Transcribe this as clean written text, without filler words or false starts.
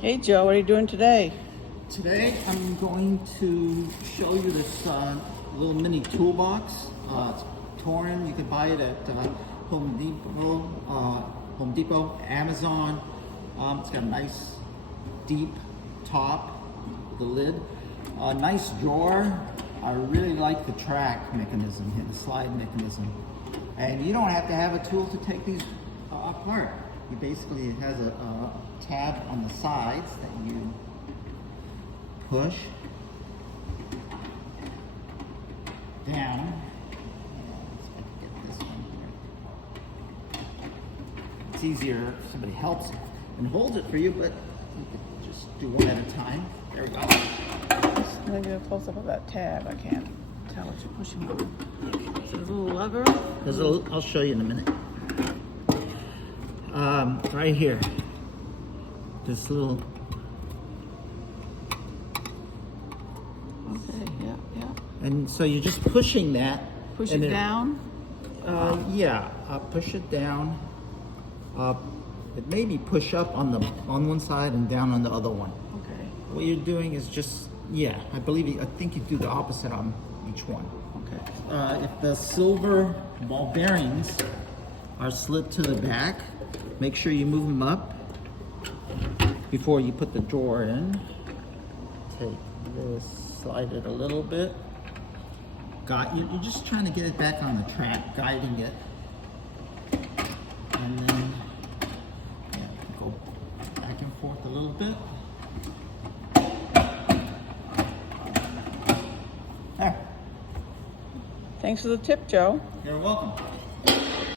Hey Joe, what are you doing today? Today I'm going to show you this little mini toolbox. It's Torin. You can buy it at Home Depot, Amazon. It's got a nice deep top, the lid. Nice drawer. I really like the track mechanism here, the slide mechanism. And you don't have to have a tool to take these apart. It has a tab on the sides that you push down. Let's get this one here. It's easier if somebody helps and holds it for you, but you can just do one at a time. There we go. Just gonna get a close up of that tab. I can't tell what you're pushing on. Is it a little lever? I'll show you in a minute. Right here, this little. Okay, yeah. And so you're just pushing that. Push it down? Yeah, push it down. It maybe push up on one side and down on the other one. Okay. What you're doing is just, I think you do the opposite on each one. Okay. If the silver ball bearings are slid to the back, make sure you move them up before you put the drawer in. Take this, slide it a little bit. You're just trying to get it back on the track, guiding it. And then go back and forth a little bit. There. Thanks for the tip, Joe. You're welcome.